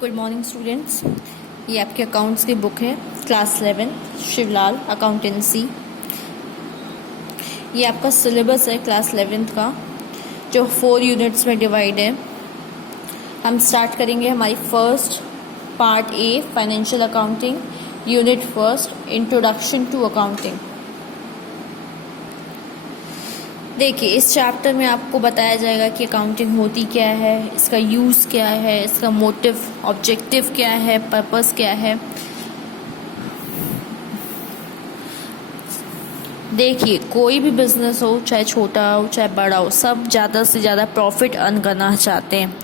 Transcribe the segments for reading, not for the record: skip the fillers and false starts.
Good morning students. ये आपके accounts की बुक है, क्लास 11 शिवलाल अकाउंटेंसी। ये आपका सिलेबस है क्लास 11th का, जो 4 यूनिट्स में डिवाइड है। हम स्टार्ट करेंगे हमारी first part A financial accounting, unit first introduction to accounting. देखिए, इस चैप्टर में आपको बताया जाएगा कि अकाउंटिंग होती क्या है, इसका यूज़ क्या है, इसका मोटिव ऑब्जेक्टिव क्या है, पर्पस क्या है। देखिए, कोई भी बिजनेस हो, चाहे छोटा हो चाहे बड़ा हो, सब ज़्यादा से ज़्यादा प्रॉफिट अर्न करना चाहते हैं।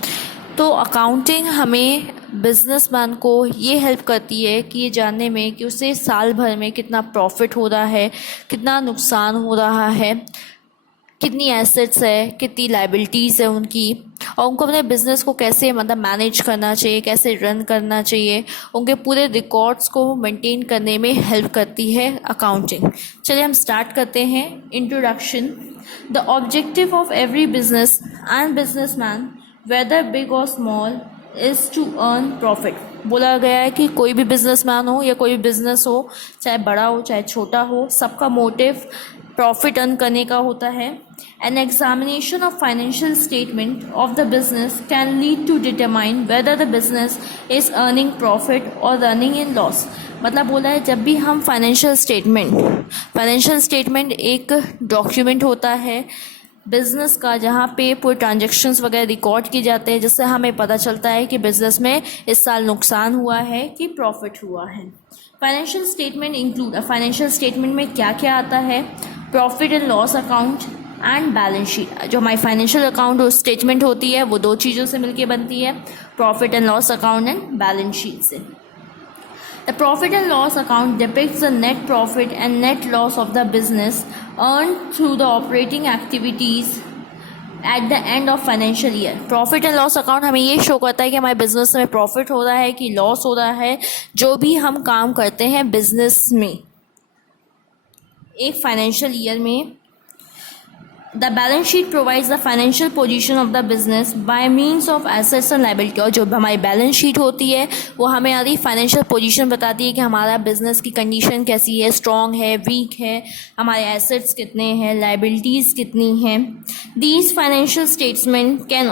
तो अकाउंटिंग हमें बिजनेसमैन को ये हेल्प करती है कि ये जानने में कि उसे साल भर में कितना प्रॉफिट हो रहा है, कितना नुकसान हो रहा है, कितनी एसेट्स है, कितनी लाइबिलिटीज़ है उनकी, और उनको अपने बिजनेस को कैसे मैनेज करना चाहिए, कैसे रन करना चाहिए, उनके पूरे रिकॉर्ड्स को मेंटेन करने में हेल्प करती है अकाउंटिंग। चलिए हम स्टार्ट करते हैं। Introduction. The objective of every business and businessman whether big or small is to earn profit. बोला गया है कि कोई भी बिजनेसमैन हो या कोई भी बिजनेस हो, चाहे बड़ा हो चाहे छोटा हो, सबका मोटिव प्रॉफिट अर्न करने का होता है। An examination of financial statement of the business can lead to determine whether the business is earning profit और रनिंग इन लॉस। मतलब बोला है, जब भी हम फाइनेंशियल स्टेटमेंट एक डॉक्यूमेंट होता है बिजनेस का, जहाँ पे पूरे ट्रांजेक्शन्स वगैरह रिकॉर्ड किए जाते हैं, जिससे हमें पता चलता है कि बिजनेस में इस साल नुकसान हुआ है कि प्रॉफिट हुआ है। Financial statement include, financial statement में क्या क्या आता है? Profit and loss account and balance sheet. जो हमारी फाइनेंशियल अकाउंट और स्टेटमेंट होती है वो दो चीज़ों से मिलकर बनती है, profit and loss account and balance sheet से। The profit and loss account depicts the net profit and net loss of the business earned through the operating activities at the end of financial year. Profit and loss account हमें ये show करता है कि हमारे business में profit हो रहा है कि लॉस हो रहा है, जो भी हम काम करते हैं बिजनेस में एक फाइनेंशियल ईयर में। The balance sheet provides the financial position of the business by means of assets and liability। और जो हमारी बैलेंस शीट होती है वो हमें हमारी फाइनेंशियल पोजीशन बताती है कि हमारा बिजनेस की कंडीशन कैसी है, स्ट्रॉन्ग है, वीक है, हमारे एसेट्स कितने हैं, लाइबिलिटीज़ कितनी हैं। These financial statements can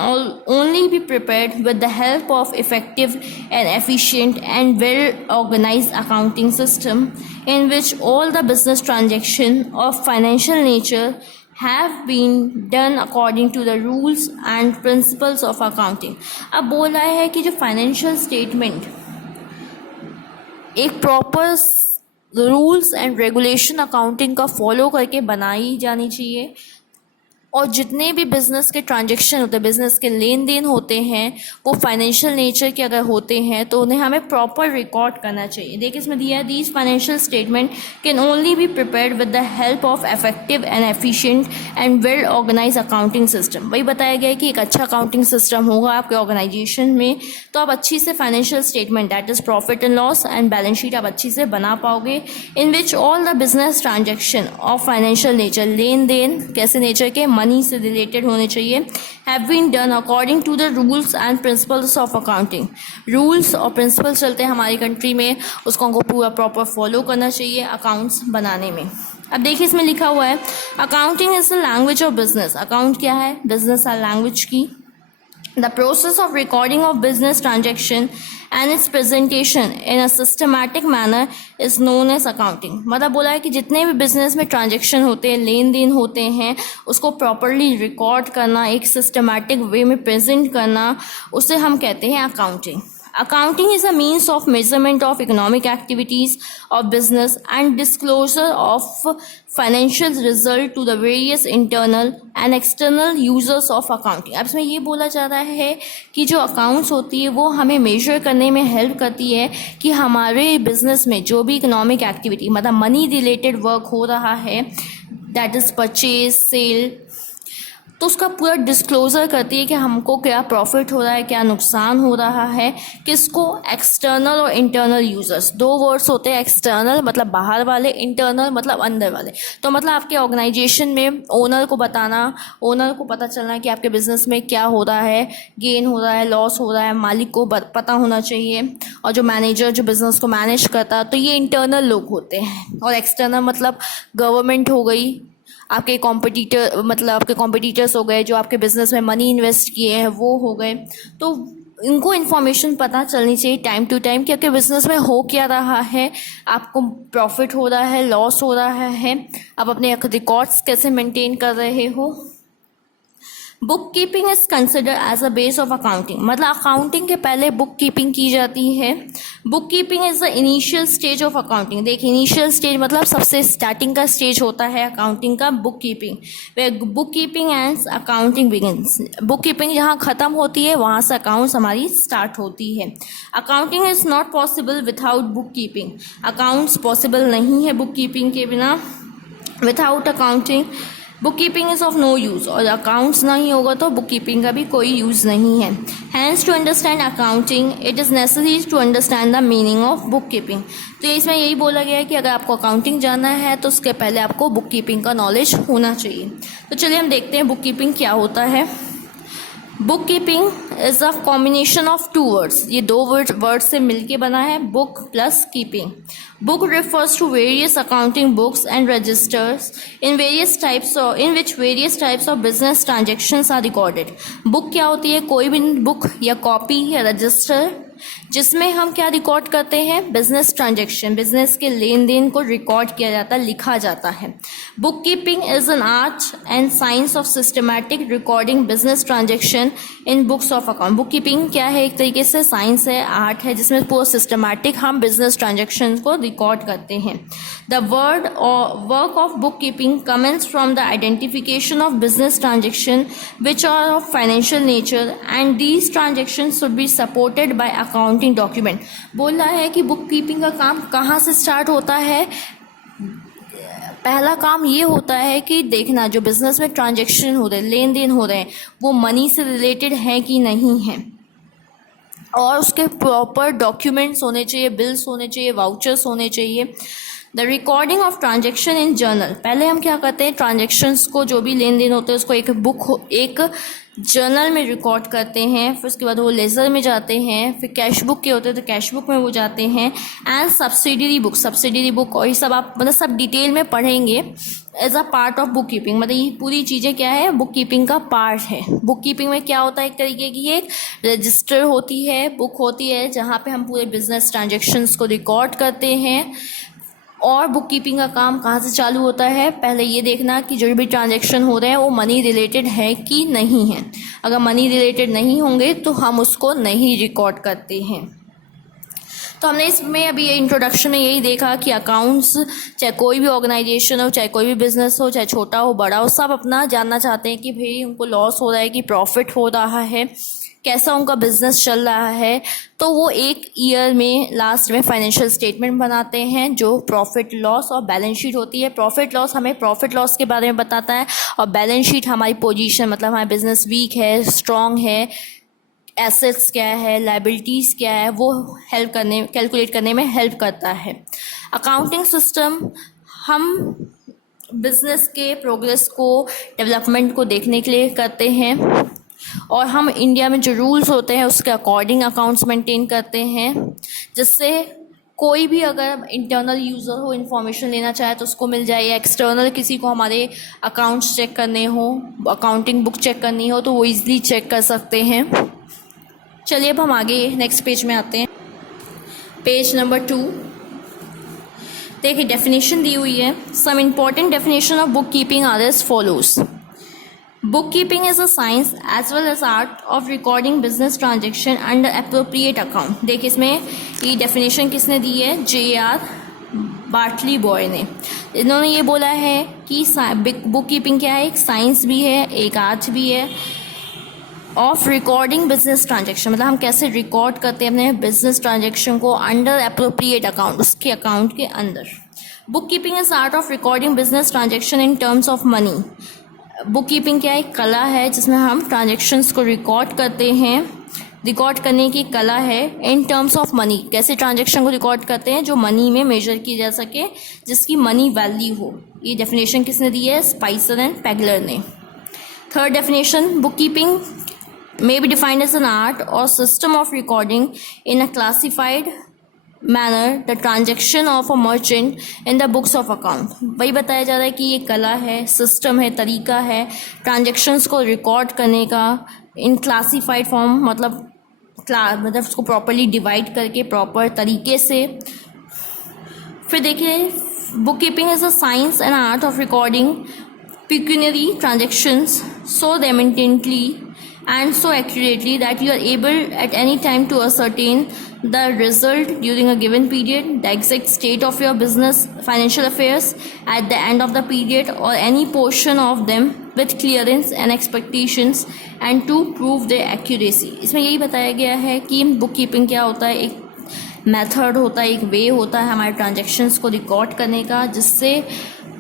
only be prepared with the help of effective and efficient and well-organized accounting system in which all the business transactions of financial nature have been done according to the rules and principles of accounting। अब बोला है कि जो financial statement एक proper rules and regulation accounting का follow करके बनाई जानी चाहिए, और जितने भी बिज़नेस के ट्रांजैक्शन होते हैं, बिज़नेस के लेन देन होते हैं, वो फाइनेंशियल नेचर के अगर होते हैं तो उन्हें हमें प्रॉपर रिकॉर्ड करना चाहिए। देखिए इसमें दिया है, these financial statement can only be prepared with the help of effective and efficient and well organize accounting system. वही बताया गया है कि एक अच्छा अकाउंटिंग सिस्टम होगा आपके ऑर्गेनाइजेशन में तो आप अच्छी से financial statement that is profit and loss and balance sheet आप अच्छी से बना पाओगे, in which all the business transaction of financial nature, लेन देन कैसे नेचर के, मनी से रिलेटेड होने चाहिए, have been done according to the rules and principles of accounting. Rules और प्रिंसिपल्स चलते हैं हमारी कंट्री में, उसको हमको पूरा प्रॉपर फॉलो करना चाहिए अकाउंट्स बनाने में। अब देखिए इसमें लिखा हुआ है, accounting is the language of business. Account क्या है? बिजनेस है लैंग्वेज की। The process of recording of business transaction and its presentation in a systematic manner is known as accounting। मतलब बोला है कि जितने भी बिजनेस में ट्रांजैक्शन होते हैं, लेन देन होते हैं, उसको प्रॉपरली रिकॉर्ड करना, एक सिस्टमैटिक वे में प्रेजेंट करना, उसे हम कहते हैं accounting. Accounting is a means of measurement of economic activities of business and disclosure of financial result to the various internal and external users of accounting। अब इसमें ये बोला जा रहा है कि जो अकाउंट्स होती है वो हमें मेजर करने में हेल्प करती है कि हमारे बिजनेस में जो भी इकोनॉमिक एक्टिविटी, मतलब मनी रिलेटेड वर्क हो रहा है, दैट इज परचेज, सेल, तो उसका पूरा डिस्क्लोज़र करती है कि हमको क्या प्रॉफिट हो रहा है, क्या नुकसान हो रहा है, किसको, एक्सटर्नल और इंटरनल यूज़र्स। दो वर्ड्स होते हैं, एक्सटर्नल मतलब बाहर वाले, इंटरनल मतलब अंदर वाले। तो मतलब आपके ऑर्गेनाइजेशन में ओनर को बताना, ओनर को पता चलना कि आपके बिज़नेस में क्या हो रहा है, गेन हो रहा है, लॉस हो रहा है, मालिक को पता होना चाहिए, और जो मैनेजर जो बिज़नेस को मैनेज करता है, तो ये इंटरनल लोग होते हैं। और एक्सटर्नल मतलब गवर्नमेंट हो गई, आपके कॉम्पिटिटर मतलब आपके कॉम्पिटिटर्स हो गए, जो आपके बिज़नेस में मनी इन्वेस्ट किए हैं वो हो गए। तो इनको इन्फॉर्मेशन पता चलनी चाहिए टाइम टू टाइम कि आपके बिज़नेस में हो क्या रहा है, आपको प्रॉफिट हो रहा है, लॉस हो रहा है, आप अपने रिकॉर्ड्स कैसे मेंटेन कर रहे हो। Book keeping is consider as a base of accounting, मतलब अकाउंटिंग के पहले बुक कीपिंग की जाती है। Book keeping is the initial stage of accounting. देखिए इनिशियल स्टेज मतलब सबसे स्टार्टिंग का स्टेज होता है अकाउंटिंग का, book keeping. Where book keeping and accounting begins. Book keeping जहाँ ख़त्म होती है वहाँ से अकाउंट्स हमारी स्टार्ट होती है। Accounting is not possible without book keeping. Accounts possible नहीं है बुक कीपिंग के बिना। Without accounting book keeping is of no use, और अकाउंट्स नहीं होगा तो बुक कीपिंग का भी कोई यूज़ नहीं है। Hence to understand accounting it is necessary to understand the meaning of book keeping. तो इसमें यही बोला गया है कि अगर आपको अकाउंटिंग जानना है तो उसके पहले आपको बुक कीपिंग का नॉलेज होना चाहिए। तो चलिए हम देखते हैं बुक कीपिंग क्या होता है। Book keeping is a combination of two words. ये दो वर्ड से मिलके बना है, book plus keeping. Book refers to various accounting books and registers in which various types of business transactions are recorded. Book क्या होती है? कोई भी बुक या कॉपी या रजिस्टर जिसमें हम क्या रिकॉर्ड करते हैं? बिजनेस ट्रांजेक्शन, बिजनेस के लेन देन को रिकॉर्ड किया जाता है, लिखा जाता है। Book keeping is an art and science of systematic recording business transaction in books of account. Book keeping क्या है? एक तरीके से साइंस है, आर्ट है, जिसमें पूरा सिस्टमैटिक हम बिजनेस ट्रांजेक्शन को रिकॉर्ड करते हैं। The work of book keeping commence from the identification of business transaction which are of financial nature and these transaction should be supported by accounting document. बोल रहा है कि बुक कीपिंग का काम कहाँ से स्टार्ट होता है? पहला काम ये होता है कि देखना जो बिजनेस में ट्रांजैक्शन हो रहे हैं, लेन देन हो रहे हैं, वो मनी से रिलेटेड हैं कि नहीं हैं, और उसके प्रॉपर डॉक्यूमेंट्स होने चाहिए, बिल्स होने चाहिए, वाउचर्स होने चाहिए। The recording of transaction in journal. पहले हम क्या करते हैं? ट्रांजेक्शन्स को, जो भी लेन देन होते हैं, उसको एक जर्नल में रिकॉर्ड करते हैं, फिर उसके बाद वो लेज़र में जाते हैं, फिर कैश बुक के होते हैं तो कैश बुक में वो जाते हैं, एंड सब्सिडरी बुक, और ये सब आप मतलब सब डिटेल में पढ़ेंगे as a part of book keeping. मतलब ये पूरी चीज़ें क्या है? बुक कीपिंग का पार्ट है। बुक कीपिंग में क्या होता है? एक तरीके की एक रजिस्टर होती है, बुक होती है, जहाँ पे हम पूरे बिजनेस ट्रांजेक्शन्स को रिकॉर्ड करते हैं। और बुक कीपिंग का काम कहाँ से चालू होता है? पहले ये देखना कि जो भी ट्रांजैक्शन हो रहे हैं वो मनी रिलेटेड है कि नहीं है। अगर मनी रिलेटेड नहीं होंगे तो हम उसको नहीं रिकॉर्ड करते हैं। तो हमने इसमें अभी ये इंट्रोडक्शन में यही देखा कि अकाउंट्स, चाहे कोई भी ऑर्गेनाइजेशन हो, चाहे कोई भी बिजनेस हो, चाहे छोटा हो बड़ा हो, सब अपना जानना चाहते हैं कि भाई उनको लॉस हो रहा है कि प्रॉफिट हो रहा है, कैसा उनका बिजनेस चल रहा है। तो वो एक ईयर में लास्ट में फाइनेंशियल स्टेटमेंट बनाते हैं, जो प्रॉफिट लॉस और बैलेंस शीट होती है। प्रॉफिट लॉस हमें प्रॉफिट लॉस के बारे में बताता है, और बैलेंस शीट हमारी पोजीशन, मतलब हमारा बिजनेस वीक है, स्ट्रॉन्ग है, एसेट्स क्या है, लायबिलिटीज़ क्या है, वो कैलकुलेट करने में हेल्प करता है। अकाउंटिंग सिस्टम हम बिजनेस के प्रोग्रेस को, डेवलपमेंट को देखने के लिए करते हैं, और हम इंडिया में जो रूल्स होते हैं उसके अकॉर्डिंग अकाउंट्स मेंटेन करते हैं, जिससे कोई भी अगर इंटरनल यूज़र हो, इंफॉर्मेशन लेना चाहे तो उसको मिल जाए, या एक्सटर्नल किसी को हमारे अकाउंट्स चेक करने हो, अकाउंटिंग बुक चेक करनी हो, तो वो ईज़िली चेक कर सकते हैं। चलिए अब हम आगे नेक्स्ट पेज में आते हैं। पेज नंबर 2 देखिए, डेफिनेशन दी हुई है। Some important definition of book keeping are as follows. Bookkeeping is a science as well as art of recording business transaction under appropriate account। देखिए इसमें ये डेफिनेशन किसने दी है? J.R. बार्टली बॉय ने। इन्होंने ये बोला है कि बुक कीपिंग क्या है? एक साइंस भी है, एक आर्ट भी है, ऑफ रिकॉर्डिंग बिजनेस ट्रांजेक्शन, मतलब हम कैसे रिकॉर्ड करते हैं अपने बिजनेस ट्रांजेक्शन को अंडर अप्रोप्रिएट अकाउंट, उसके अकाउंट के अंदर। Book keeping is art of recording business transaction in terms of money. Book keeping क्या एक कला है जिसमें हम ट्रांजेक्शन्स को रिकॉर्ड करते हैं। रिकॉर्ड करने की कला है इन टर्म्स ऑफ मनी, कैसे ट्रांजेक्शन को रिकॉर्ड करते हैं जो मनी में मेजर की जा सके, जिसकी मनी वैल्यू हो। ये डेफिनेशन किसने दी है? स्पाइसर एंड पेगलर ने। Third definition, book keeping may be defined as an art or system of recording in a classified manner the transaction of a merchant in the books of account। वही बताया जा रहा है कि ये कला है, सिस्टम है, तरीका है ट्रांजेक्शन्स को रिकॉर्ड करने का इन क्लासिफाइड फॉर्म, मतलब उसको प्रॉपरली डिवाइड करके प्रॉपर तरीके से। फिर देखिए, book keeping is a science and art of recording pecuniary transactions so remittently and so accurately that you are able at any time to ascertain the result during a given period, the exact state of your business financial affairs at the end of the period or any portion of them with clearance and expectations and to prove their accuracy। इसमें यही बताया गया है कि book keeping क्या होता है, एक मेथड होता है, एक वे होता है हमारे ट्रांजेक्शन्स को रिकॉर्ड करने का, जिससे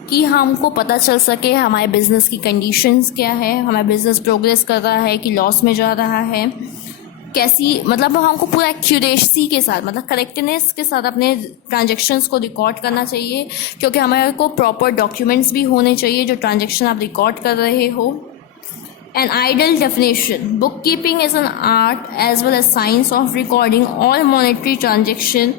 कि हमको पता चल सके हमारे बिज़नेस की कंडीशंस क्या है, हमारा बिज़नेस प्रोग्रेस कर रहा है कि लॉस में जा रहा है, कैसी, मतलब हमको पूरा एक्यूरेसी के साथ, मतलब करेक्टनेस के साथ अपने ट्रांजेक्शन्स को रिकॉर्ड करना चाहिए, क्योंकि हमारे को प्रॉपर डॉक्यूमेंट्स भी होने चाहिए जो ट्रांजेक्शन आप रिकॉर्ड कर रहे हो। An ideal definition, bookkeeping is an art as well as science of recording all monetary transaction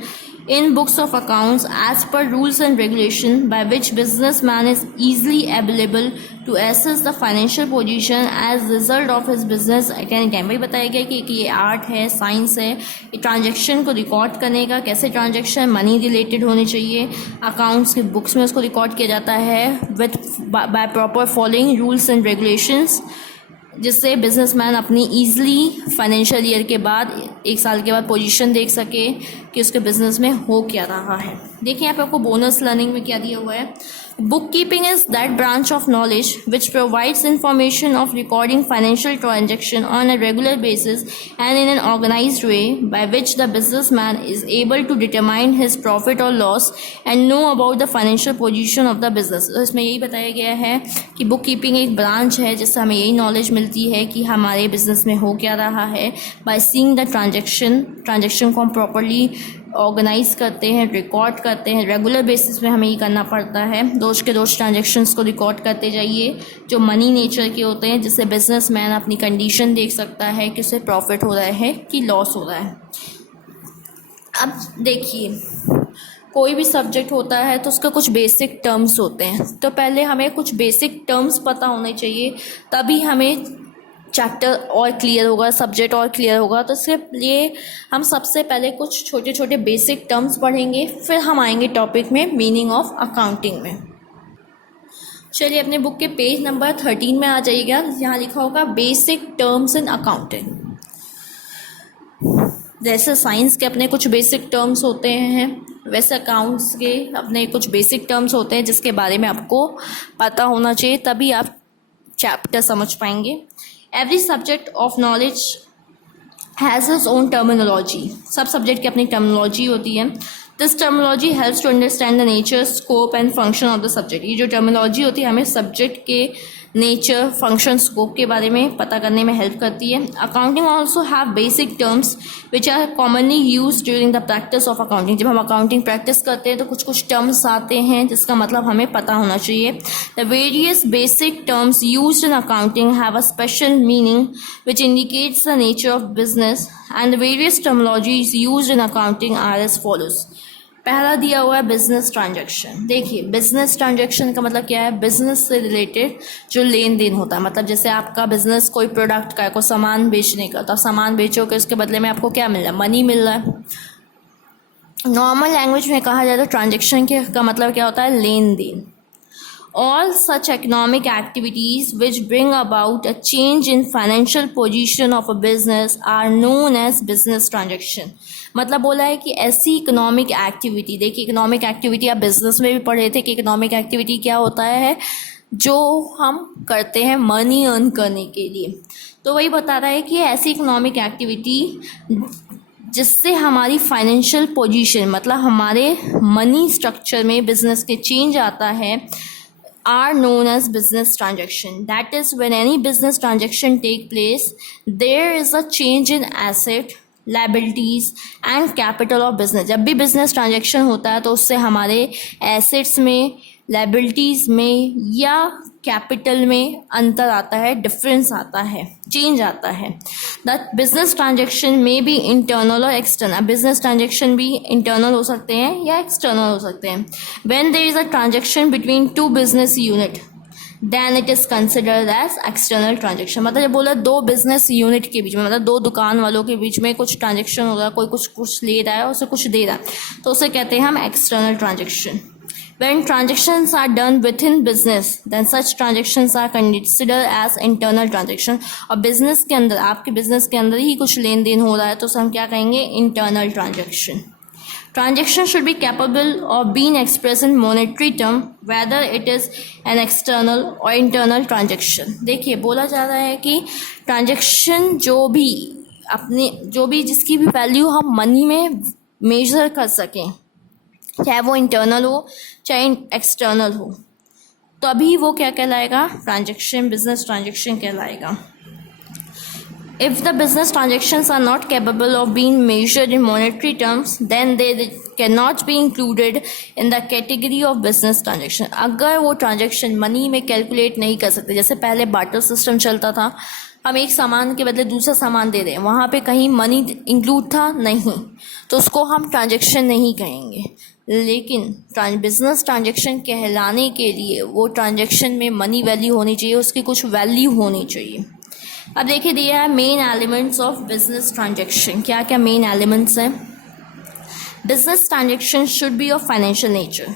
in books of accounts as per rules and regulation by which businessman is easily available to assess the financial position as result of his business at any time। वही बताया गया कि ये art है, science है, ये transaction को record करने का, कैसे ट्रांजेक्शन मनी रिलेटेड होने चाहिए, अकाउंट्स के बुक्स में उसको रिकॉर्ड किया जाता है with by proper following rules and regulations, जिससे बिजनेसमैन अपनी ईजिली फाइनेंशियल ईयर के बाद, एक साल के बाद पोजीशन देख सके कि उसके बिजनेस में हो क्या रहा है। देखिए यहाँ पे आपको बोनस लर्निंग में क्या दिया हुआ है। Book keeping is that branch of knowledge which provides information of recording financial transaction on a regular basis and in an organized way by which the businessman is able to determine his profit or loss and know about the financial position of the business. तो इसमें यही बताया गया है कि book keeping एक branch है जिससे हमें यही नॉलेज मिलती है कि हमारे बिजनेस में हो क्या रहा है, बाय सीइंग द ट्रांजेक्शन को हम प्रॉपरली ऑर्गेनाइज करते हैं, रिकॉर्ड करते हैं, रेगुलर बेसिस में हमें ये करना पड़ता है। रोज के रोज ट्रांजेक्शन्स को रिकॉर्ड करते जाइए जो मनी नेचर के होते हैं, जिससे बिजनेसमैन अपनी कंडीशन देख सकता है कि उसे प्रॉफिट हो रहा है कि लॉस हो रहा है। अब देखिए, कोई भी सब्जेक्ट होता है तो उसका कुछ बेसिक टर्म्स होते हैं, तो पहले हमें कुछ बेसिक टर्म्स पता होने चाहिए, तभी हमें चैप्टर और क्लियर होगा, सब्जेक्ट और क्लियर होगा। तो इसके लिए हम सबसे पहले कुछ छोटे छोटे बेसिक टर्म्स पढ़ेंगे, फिर हम आएंगे टॉपिक में मीनिंग ऑफ अकाउंटिंग में। चलिए अपने बुक के पेज नंबर 13 में आ जाइएगा, यहाँ लिखा होगा बेसिक टर्म्स इन अकाउंटिंग। जैसे साइंस के अपने कुछ बेसिक टर्म्स होते हैं, वैसे अकाउंट्स के अपने कुछ बेसिक टर्म्स होते हैं जिसके बारे में आपको पता होना चाहिए, तभी आप चैप्टर समझ पाएंगे। Every subject of knowledge has its own terminology। सब सब्जेक्ट की अपनी टर्मिनोलॉजी होती है। This terminology helps to understand the nature, scope and function of the subject। ये जो टर्मिनोलॉजी होती है हमें सब्जेक्ट के नेचर, फंक्शन, स्कोप के बारे में पता करने में हेल्प करती है। Accounting also have basic terms which are commonly use during the practice of accounting. जब हम अकाउंटिंग प्रैक्टिस करते हैं तो कुछ कुछ टर्म्स आते हैं जिसका मतलब हमें पता होना चाहिए। The various basic terms use in accounting have a special meaning which indicates the nature of business and the various terminologies use in accounting are as follows. पहला दिया हुआ है बिजनेस ट्रांजैक्शन। देखिए बिजनेस ट्रांजैक्शन का मतलब क्या है, business से रिलेटेड जो लेन देन होता है। मतलब जैसे आपका बिजनेस कोई प्रोडक्ट का है, कोई सामान बेचने का, तो आप सामान बेचोगे, उसके बदले में आपको क्या मिल रहा है, मनी मिल रहा है। नॉर्मल लैंग्वेज में कहा जाए तो ट्रांजैक्शन का मतलब क्या होता है, लेन then. All such economic activities which bring about a change in financial position of a business are known as business transaction। मतलब बोला है कि ऐसी इकोनॉमिक एक्टिविटी, देखिए इकोनॉमिक एक्टिविटी आप बिजनेस में भी पढ़े थे कि इकोनॉमिक एक्टिविटी क्या होता है, जो हम करते हैं मनी अर्न करने के लिए। तो वही बता रहा है कि ऐसी इकोनॉमिक एक्टिविटी जिससे हमारी फाइनेंशियल पोजीशन, मतलब हमारे मनी स्ट्रक्चर में बिजनेस के चेंज आता है, are known as business transaction. That is, when any business transaction take place, there is a change in asset, liabilities and capital of business. जब भी business transaction होता है तो उससे हमारे assets में, liabilities में या कैपिटल में अंतर आता है, डिफरेंस आता है, चेंज आता है. द बिजनेस ट्रांजेक्शन में भी इंटरनल और एक्सटर्नल. बिजनेस ट्रांजेक्शन भी इंटरनल हो सकते हैं या एक्सटर्नल हो सकते हैं. When there is a transaction between two business unit then it is considered as external transaction. मतलब जब बोला दो बिजनेस यूनिट के बीच में, मतलब दो दुकान वालों के बीच में कुछ ट्रांजेक्शन हो रहा है, कोई कुछ ले रहा है और उसे कुछ दे रहा है, तो उसे कहते हैं हम external transaction. When transactions are done within business, then such transactions are considered as internal transaction. और बिजनेस के अंदर, आपके बिजनेस के अंदर ही कुछ लेन देन हो रहा है तो उसे हम क्या कहेंगे, internal transaction. Transaction should be capable of being expressed in monetary term, whether it is an external or internal transaction. देखिए बोला जा रहा है कि ट्रांजेक्शन जो भी जिसकी भी वैल्यू हम मनी में मेजर कर सकें, चाहे वो इंटरनल हो चाहे एक्सटर्नल हो, तो अभी वो क्या कहलाएगा, ट्रांजेक्शन, बिजनेस ट्रांजेक्शन कहलाएगा. If the business transactions are not capable of being measured in monetary terms, then they cannot be included in the category of business transaction. अगर वो ट्रांजेक्शन मनी में कैलकुलेट नहीं कर सकते, जैसे पहले बार्टर सिस्टम चलता था, हम एक सामान के बदले दूसरा सामान दे रहे हैं, वहाँ पे कहीं मनी इंक्लूड था नहीं, तो उसको हम ट्रांजेक्शन नहीं कहेंगे. लेकिन बिजनेस ट्रांजेक्शन कहलाने के लिए वो ट्रांजेक्शन में मनी वैल्यू होनी चाहिए, उसकी कुछ वैल्यू होनी चाहिए. अब देखिए दिया है main elements of business transaction. क्या क्या मेन एलिमेंट्स हैं. Business transaction should B of financial nature.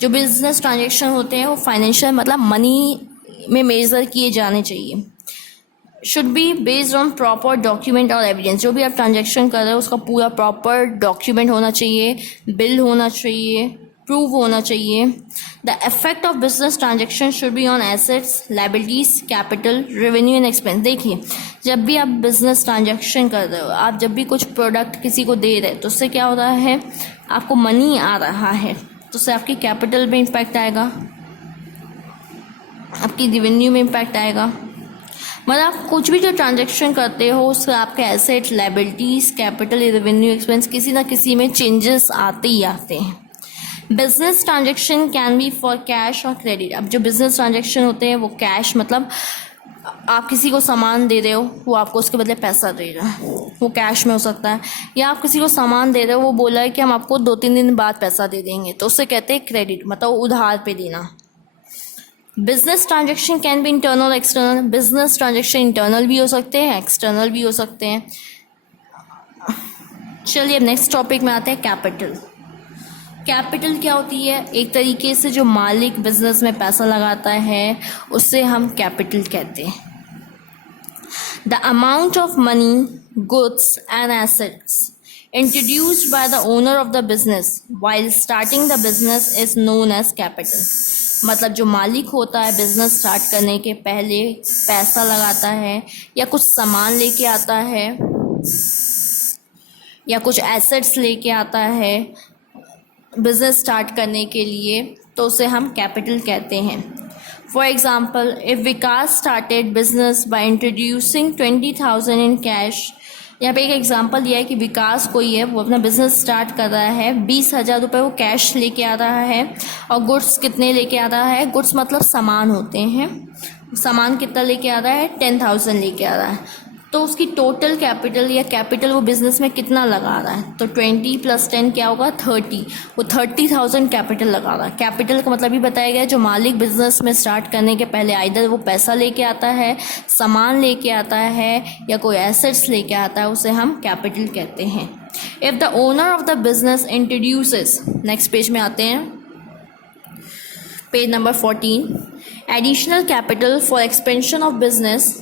जो बिजनेस ट्रांजेक्शन होते हैं वो फाइनेंशियल मतलब मनी में मेजर किए जाने चाहिए. Should be based on proper document और एविडेंस. जो भी आप ट्रांजेक्शन कर रहे हो उसका पूरा प्रॉपर डॉक्यूमेंट होना चाहिए, बिल होना चाहिए, प्रूव होना चाहिए. The effect of business transaction should be on assets, liabilities, capital, revenue and expense. देखिए जब भी आप बिजनेस ट्रांजेक्शन कर रहे हो, आप जब भी कुछ प्रोडक्ट किसी को दे रहे हो तो उससे क्या हो रहा है, आपको मनी आ रहा है, तो उससे आपकी कैपिटल में इम्पैक्ट आएगा, आपकी रेवेन्यू में इम्पैक्ट आएगा. मतलब आप कुछ भी जो ट्रांजेक्शन करते हो उससे आपके asset, liabilities, capital, revenue, expense किसी ना किसी में चेंजेस आते ही आते हैं. Business transaction can be for cash और क्रेडिट. अब जो बिजनेस ट्रांजेक्शन होते हैं वो कैश मतलब आप किसी को सामान दे रहे हो, वो आपको उसके बदले पैसा दे रहा है, वो कैश में हो सकता है. या आप किसी को सामान दे रहे हो, वो बोला है कि हम आपको 2-3 दिन बाद पैसा दे देंगे, तो उससे कहते हैं क्रेडिट, मतलब उधार पे देना. Business transaction can be internal, external. Business transaction internal भी हो सकते हैं, एक्सटर्नल भी हो सकते हैं. चलिए अब नेक्स्ट टॉपिक में आते हैं, कैपिटल. कैपिटल क्या होती है, एक तरीके से जो मालिक बिजनेस में पैसा लगाता है उससे हम कैपिटल कहते हैं. The amount of money, goods and assets introduced by the owner of the business while starting the business is known as capital. मतलब जो मालिक होता है बिजनेस स्टार्ट करने के पहले पैसा लगाता है या कुछ सामान लेके आता है या कुछ एसेट्स लेके आता है बिजनेस स्टार्ट करने के लिए, तो उसे हम कैपिटल कहते हैं. For example, if Vikas started business by introducing 20,000 in cash. यहाँ पे एक एग्जांपल दिया है कि विकास कोई है, वो अपना बिजनेस स्टार्ट कर रहा है, 20,000 रुपये वो कैश लेके आ रहा है और गुड्स कितने लेके आ रहा है, गुड्स मतलब सामान होते हैं, सामान कितना लेके आ रहा है, 10,000 लेके आ रहा है. तो उसकी टोटल कैपिटल या कैपिटल वो बिजनेस में कितना लगा रहा है, तो 20 + 10 क्या होगा, 30. वो 30,000 कैपिटल लगा रहा है. कैपिटल का मतलब ही बताया गया है, जो मालिक बिजनेस में स्टार्ट करने के पहले आइदर वो पैसा लेके आता है, सामान लेके आता है या कोई एसेट्स लेके आता है, उसे हम कैपिटल कहते हैं. If the owner of the business introduces, next page में आते हैं, page number 14, additional capital for expansion of business.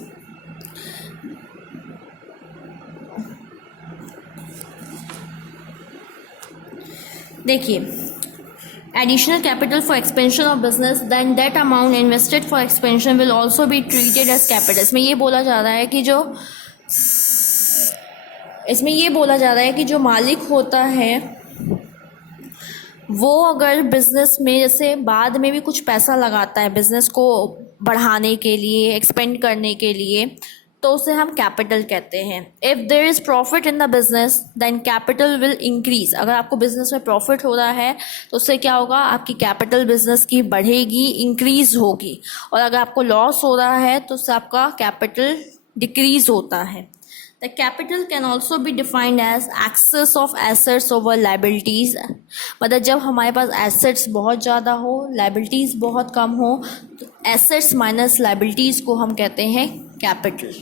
देखिए, additional capital for expansion of business, then that amount invested for expansion will also be treated as capital. इसमें ये बोला जा रहा है कि जो मालिक होता है वो अगर बिज़नेस में जैसे बाद में भी कुछ पैसा लगाता है बिज़नेस को बढ़ाने के लिए, एक्सपेंड करने के लिए, तो उसे हम कैपिटल कहते हैं। If there is profit in the business then capital will increase. अगर आपको बिजनेस में प्रॉफिट हो रहा है तो उससे क्या होगा, आपकी कैपिटल बिजनेस की बढ़ेगी, इंक्रीज होगी। और अगर आपको लॉस हो रहा है तो उससे आपका कैपिटल डिक्रीज होता है। The capital can also be defined as excess of assets over liabilities. मतलब जब हमारे पास एसेट्स बहुत ज़्यादा हो, लाइबिलिटीज़ बहुत कम हो, तो एसेट्स माइनस लाइबिलिटीज़ को हम कहते हैं capital.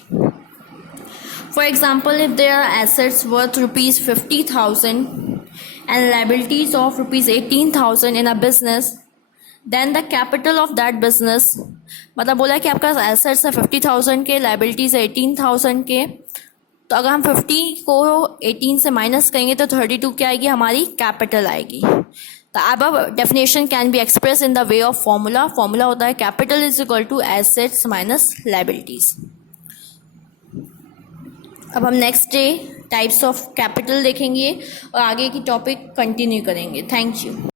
For example, if there are assets worth rupees 50,000 and liabilities of rupees 18,000 in a business, then the capital of that business, मतलब बोला कि आपका assets है 50,000 के, liabilities है 18,000 के, तो अगर हम 50 को 18 से माइनस करेंगे तो 32 क्या आएगी, हमारी कैपिटल आएगी। The above definition can be expressed in the way of formula. Formula होता है capital is equal to assets minus liabilities. अब हम next day types of capital देखेंगे और आगे की टॉपिक कंटिन्यू करेंगे। Thank you.